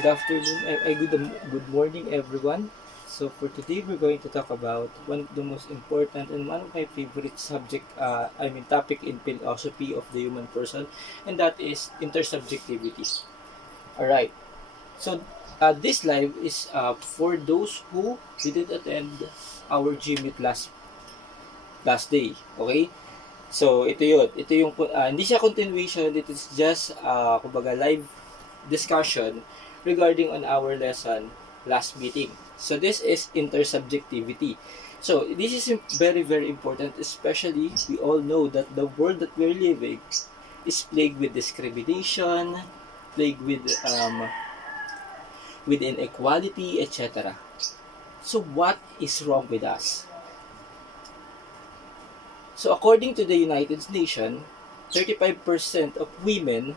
Good afternoon, good morning everyone. So for today we're going to talk about one of the most important and one of my favorite topic in philosophy of the human person, and that is intersubjectivity. Alright, so this live is for those who didn't attend our GMeet last day, okay? So ito yun, ito yung, hindi siya continuation, it is just, kumbaga live discussion regarding on our lesson last meeting. So this is intersubjectivity. So this is very, very important, especially we all know that the world that we're living is plagued with discrimination, plagued with inequality, etc. So what is wrong with us? So according to the United Nations, 35% of women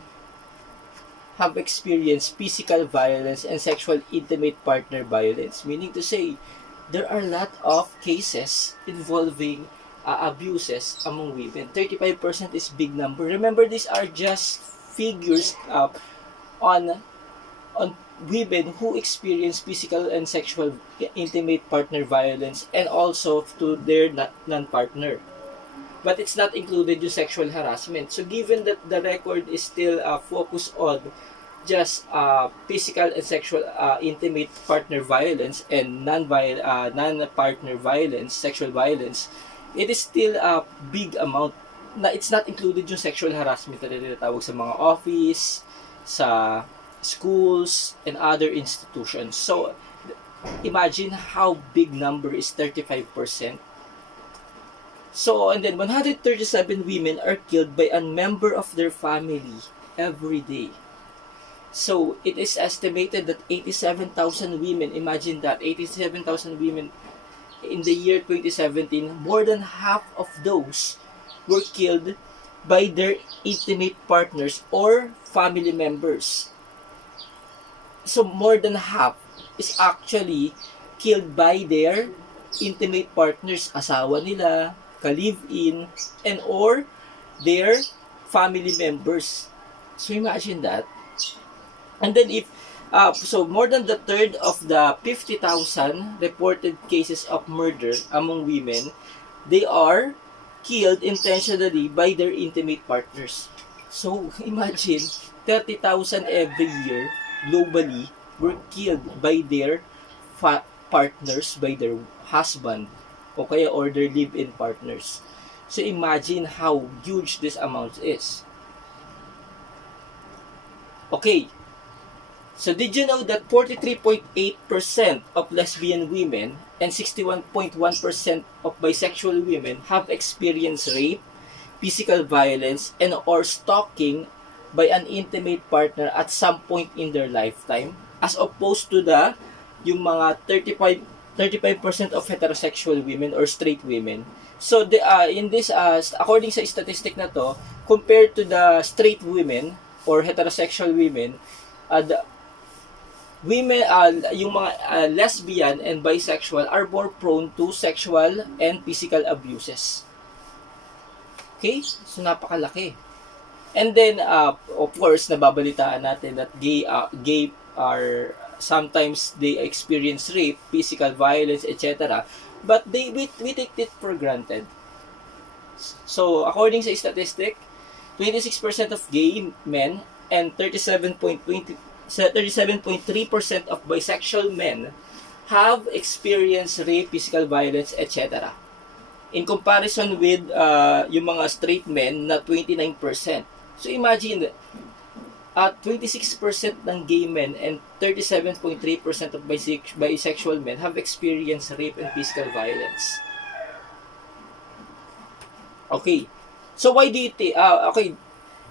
have experienced physical violence and sexual intimate partner violence. Meaning to say, there are a lot of cases involving abuses among women. 35% is big number. Remember, these are just figures on women who experience physical and sexual intimate partner violence and also to their non-partner. But it's not included yung sexual harassment. So given that the record is still focused on just physical and sexual intimate partner violence and non-partner violence, sexual violence, it is still a big amount. Na it's not included yung sexual harassment na tinatawag sa mga office, sa schools, and other institutions. So imagine how big number is 35%. So, and then 137 women are killed by a member of their family every day. So, it is estimated that 87,000 women, imagine that, 87,000 women in the year 2017, more than half of those were killed by their intimate partners or family members. So, more than half is actually killed by their intimate partners, asawa nila, ka-live-in, and or their family members. So imagine that. And then if, so more than the third of the 50,000 reported cases of murder among women, they are killed intentionally by their intimate partners. So imagine, 30,000 every year globally were killed by their partners, by their husband, o kaya or their live-in partners. So imagine how huge this amount is. Okay. So did you know that 43.8% of lesbian women and 61.1% of bisexual women have experienced rape, physical violence, and or stalking by an intimate partner at some point in their lifetime, as opposed to yung mga 35% of heterosexual women or straight women. So in this according sa statistic na to, compared to the straight women or heterosexual women, the women yung mga lesbian and bisexual are more prone to sexual and physical abuses. Okay? So napakalaki. And then of course nababalitaan natin that gay are sometimes they experience rape, physical violence, etc. But we take it for granted. So, according sa statistic, 26% of gay men and 37.3% of bisexual men have experienced rape, physical violence, etc. In comparison with yung mga straight men na 29%. So, imagine, 26% ng gay men and 37.3% of bisexual men have experienced rape and physical violence. Okay. So why do you think, okay,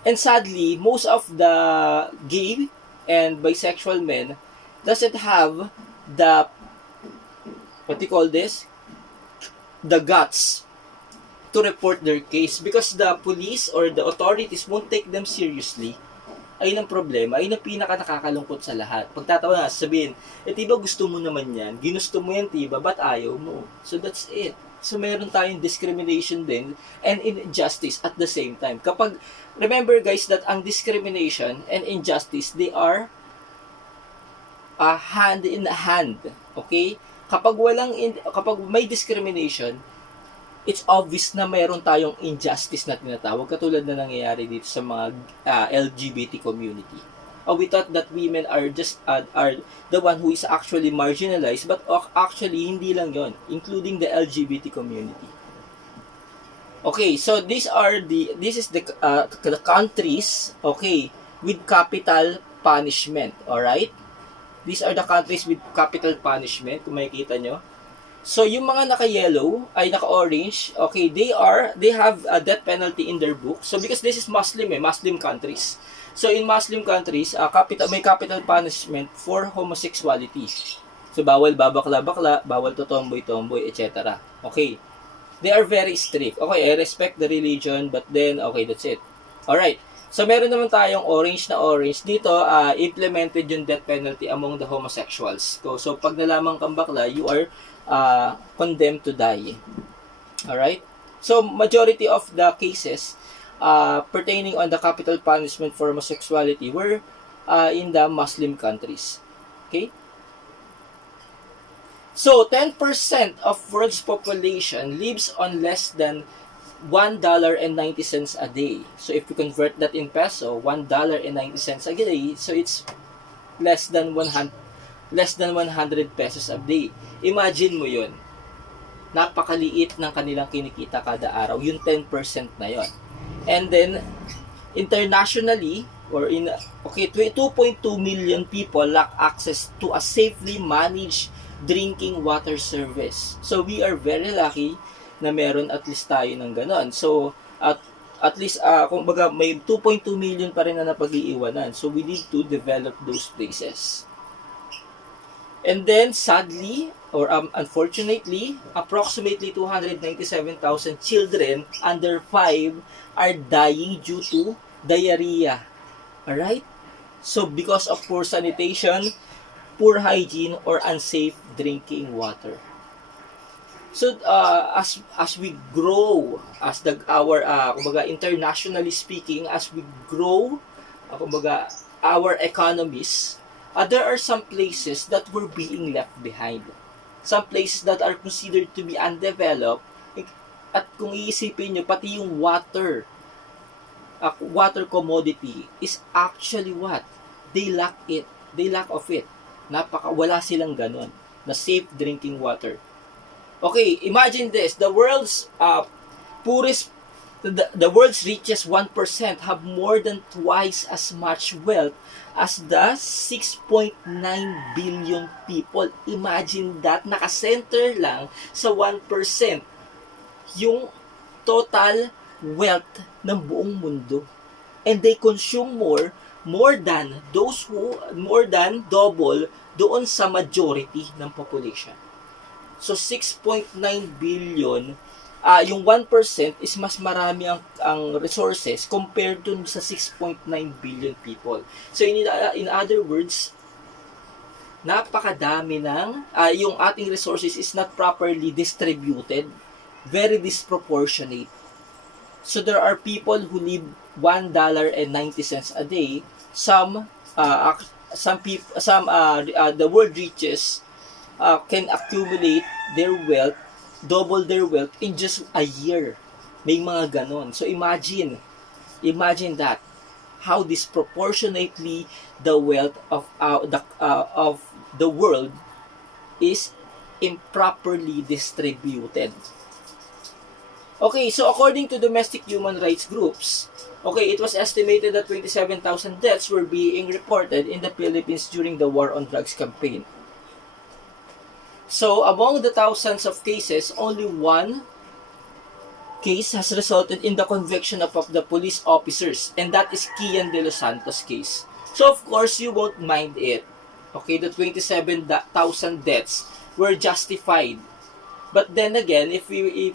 and sadly, most of the gay and bisexual men doesn't have the, what do you call this? The guts to report their case because the police or the authorities won't take them seriously. Ayun ang problema, ayun ang pinaka nakakalungkot sa lahat. Pagtatawa na, sabihin, tiba gusto mo naman yan, ginusto mo yan tiba, ba't ayaw mo? So that's it. So meron tayong discrimination din and injustice at the same time. Kapag, remember guys that ang discrimination and injustice, they are hand in hand. Okay? Kapag may discrimination, it's obvious na mayroon tayong injustice na tinatawag, katulad na nangyayari dito sa mga LGBT community. We thought that women are the one who is actually marginalized, but actually hindi lang yon, including the LGBT community. Okay, so this is the countries, okay, with capital punishment. All right? These are the countries with capital punishment, kung makikita nyo. So, yung mga naka-yellow, ay naka-orange, okay, they have a death penalty in their book. So, because this is Muslim countries. So, in Muslim countries, may capital punishment for homosexuality. So, bawal babakla-bakla, bawal to tomboy-tomboy, etc. Okay. They are very strict. Okay, I respect the religion, but then, okay, that's it. Alright. So, meron naman tayong orange. Dito, implemented yung death penalty among the homosexuals. So pag nalaman kang bakla, you are condemned to die. Alright? So, majority of the cases pertaining on the capital punishment for homosexuality were in the Muslim countries. Okay? So, 10% of world's population lives on less than $1.90 a day. So, if you convert that in peso, $1.90 a day, so it's less than 100 pesos a day. Imagine mo yun. Napakaliit ng kanilang kinikita kada araw. Yung 10% na yon. And then, internationally, 2.2 million people lack access to a safely managed drinking water service. So, we are very lucky na meron at least tayo ng ganon. So, at least, kumbaga, may 2.2 million pa rin na napag-iiwanan. So, we need to develop those places. And then, sadly, or unfortunately, approximately 297,000 children under 5 are dying due to diarrhea. Alright? So, because of poor sanitation, poor hygiene, or unsafe drinking water. So, as we grow, kumbaga, internationally speaking, as we grow, kumbaga, our economies, there are some places that were being left behind. Some places that are considered to be undeveloped. At kung iisipin nyo, pati yung water commodity is actually what? They lack of it. Wala silang ganon na safe drinking water. Okay, imagine this. The world's richest 1% have more than twice as much wealth as the 6.9 billion people. Imagine that. Nakasenter lang sa 1% yung total wealth ng buong mundo. And they consume more than double doon sa majority ng population. So, 6.9 billion, yung 1% is mas marami ang resources compared dun sa 6.9 billion people. So, in other words, napakadami yung ating resources is not properly distributed, very disproportionate. So, there are people who live $1.90 a day. The world riches can accumulate double their wealth in just a year. May mga ganon. So imagine that, how disproportionately the wealth of the world is improperly distributed. Okay, so according to domestic human rights groups, it was estimated that 27,000 deaths were being reported in the Philippines during the War on Drugs campaign. So, among the thousands of cases, only one case has resulted in the conviction of the police officers, and that is Kian de los Santos case. So, of course, you won't mind it. Okay, the 27,000 deaths were justified. But then again, if we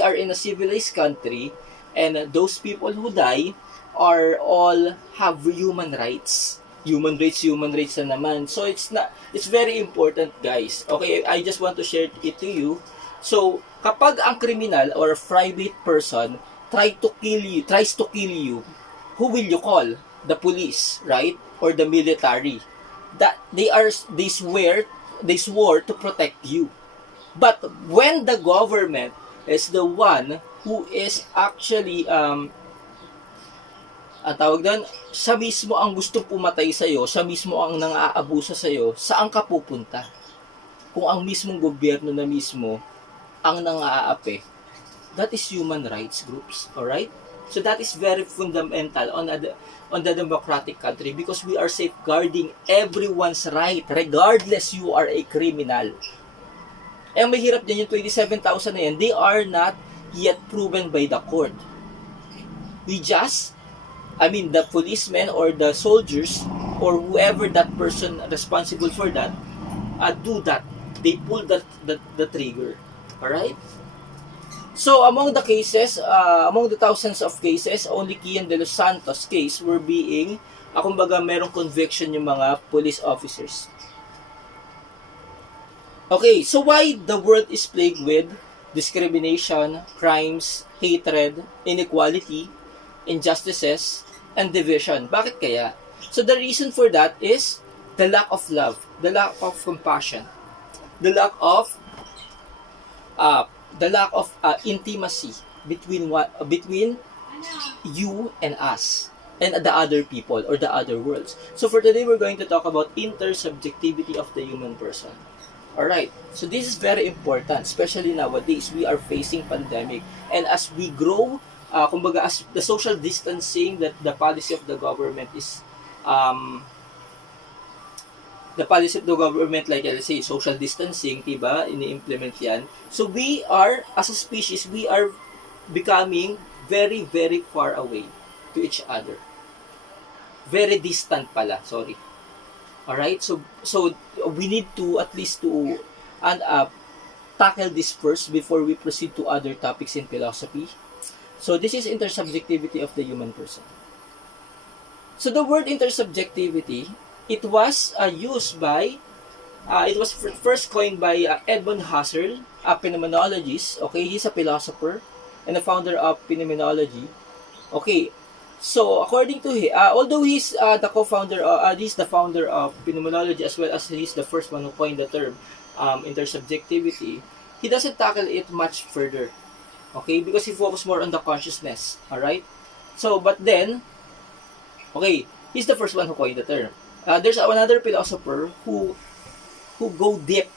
are in a civilized country, and those people who die all have human rights. Human rights na naman. So, it's very important, guys. Okay, I just want to share it to you. So, kapag ang criminal or private person tries to kill you, who will you call? The police, right? Or the military. that they swore to protect you. But when the government is the one who is actually ang tawag doon, siya mismo ang gustong pumatay sa'yo, siya mismo ang nang-aabuso sa'yo, saan ka pupunta? Kung ang mismong gobyerno na mismo ang nang-aapi, that is human rights groups, alright? So that is very fundamental on the democratic country because we are safeguarding everyone's right regardless you are a criminal. Eh, mahirap din yung 27,000 na yan, they are not yet proven by the court. The policemen or the soldiers or whoever that person responsible for that do that. They pull the trigger. Alright? So, among the thousands of cases, only Kian de los Santos case were being, kumbaga merong conviction yung mga police officers. Okay, so why the world is plagued with discrimination, crimes, hatred, inequality, injustices, and division? Bakit kaya? So the reason for that is the lack of love, the lack of compassion, the lack of intimacy between you and us and the other people or the other worlds. So for today, we're going to talk about intersubjectivity of the human person. Alright, so this is very important, especially nowadays. We are facing pandemic, and as we grow, kumbaga as the social distancing that the policy of the government is like let's say social distancing, diba, ini-implement yan. So we are, as a species, we are becoming very, very far away to each other. Very distant pala, sorry. Alright, so we need to at least to tackle this first before we proceed to other topics in philosophy. So this is intersubjectivity of the human person. So the word intersubjectivity, it was first coined by Edmund Husserl, a phenomenologist. Okay, he's a philosopher and a founder of phenomenology. Okay, so according to him, although he's he's the founder of phenomenology as well as he's the first one who coined the term intersubjectivity, he doesn't tackle it much further. Okay, because he focused more on the consciousness. Alright? So, but then, okay, he's the first one who coined the term. There's another philosopher who go deep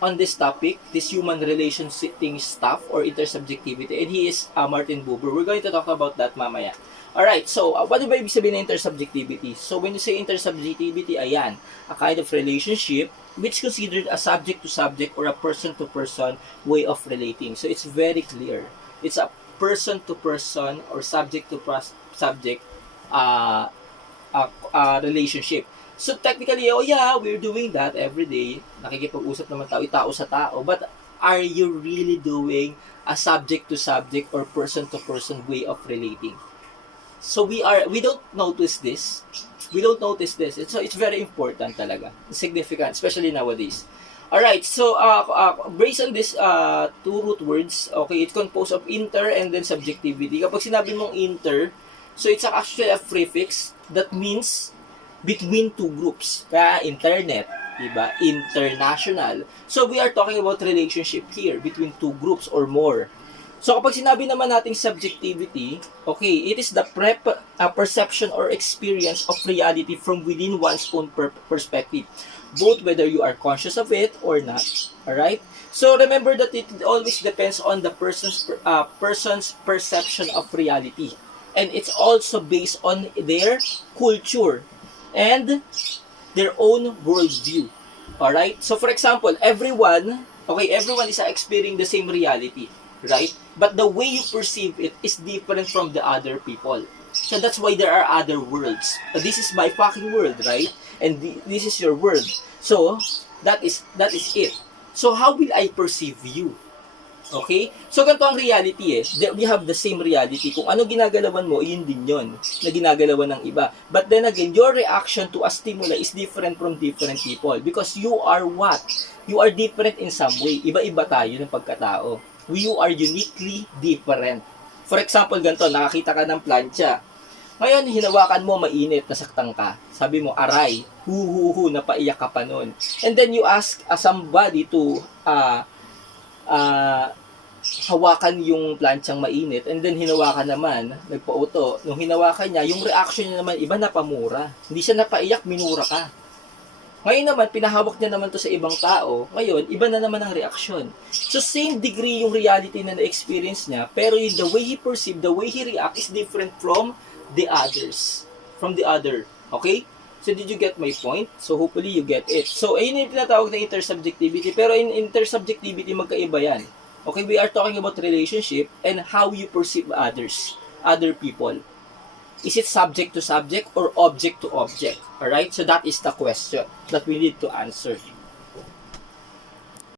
on this topic, this human relationship stuff or intersubjectivity, and he is Martin Buber. We're going to talk about that mamaya. Alright, so what ba ibig sabihin ng intersubjectivity? So when you say intersubjectivity, ayan, a kind of relationship which is considered a subject-to-subject or a person-to-person way of relating. So it's very clear. It's a person-to-person or subject-to-subject relationship. So technically, oh yeah, we're doing that every day. Nakikipag-usap naman tao sa tao. But are you really doing a subject-to-subject or person-to-person way of relating? So we don't notice this. It's very important talaga. It's significant, especially nowadays. Alright, so based on this two root words, okay, it's composed of inter and then subjectivity. Kapag sinabi mong inter, so it's actually a prefix that means between two groups. Kaya internet, diba? International. So we are talking about relationship here between two groups or more. So kapag sinabi naman nating subjectivity, okay, it is the perception or experience of reality from within one's own perspective, both whether you are conscious of it or not. Alright? So remember that it always depends on the person's perception of reality. And it's also based on their culture and their own worldview. Alright? So for example, everyone is experiencing the same reality. Right? But the way you perceive it is different from the other people. So that's why there are other worlds. This is my fucking world, right? And this is your world. So that is it. So how will I perceive you? Okay? So ganito ang reality we have the same reality. Kung ano ginagalawan mo, yun din yun na ginagalawan ng iba. But then again, your reaction to a stimuli is different from different people because you are what? You are different in some way. Iba-iba tayo ng pagkatao. You are uniquely different. For example, ganito, nakakita ka ng plancha. Ngayon, hinawakan mo, mainit, nasaktan ka. Sabi mo, aray, napaiyak ka pa nun. And then you ask somebody to hawakan yung plantsyang mainit, and then hinawakan naman, nagpauto. Nung hinawakan niya, yung reaction niya naman, iba, napamura. Hindi siya napaiyak, minura ka. Ngayon naman, pinahawak niya naman to sa ibang tao. Ngayon, iba na naman ang reaksyon. So, same degree yung reality na na-experience niya, pero yung the way he perceive, the way he react is different from the others. From the other. Okay? So, did you get my point? So, hopefully you get it. So, ayun yung tinatawag na intersubjectivity. Pero in intersubjectivity, magkaiba yan. Okay? We are talking about relationship and how you perceive others, other people. Is it subject to subject or object to object? Alright? So that is the question that we need to answer.